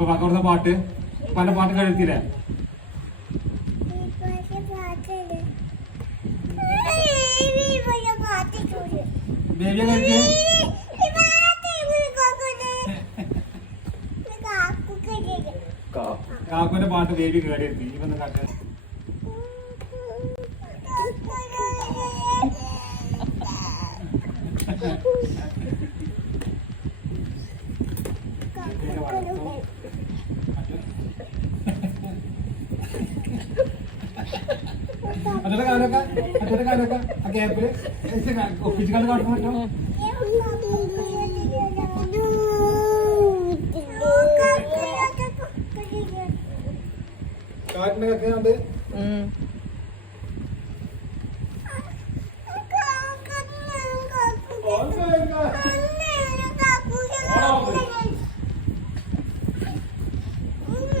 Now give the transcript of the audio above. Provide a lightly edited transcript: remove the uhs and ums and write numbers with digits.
ഇപ്പൊ കൊടുത്ത പാട്ട് പല പാട്ട് കഴിത്തില്ലേ ബേബിയെ കഴിച്ച് കാക്കുവിന്റെ പാട്ട് ബേബി കേടിയെത്തി ഈ വന്ന് കാട്ട് അച്ഛന്റെ കാലൊക്കെ ആ ഗ്യാപ്പില് ഒപ്പിച്ച് കണ്ട് കാട്ടാൻ പറ്റുമോ കാറ്റിന്റെ കണ്ട്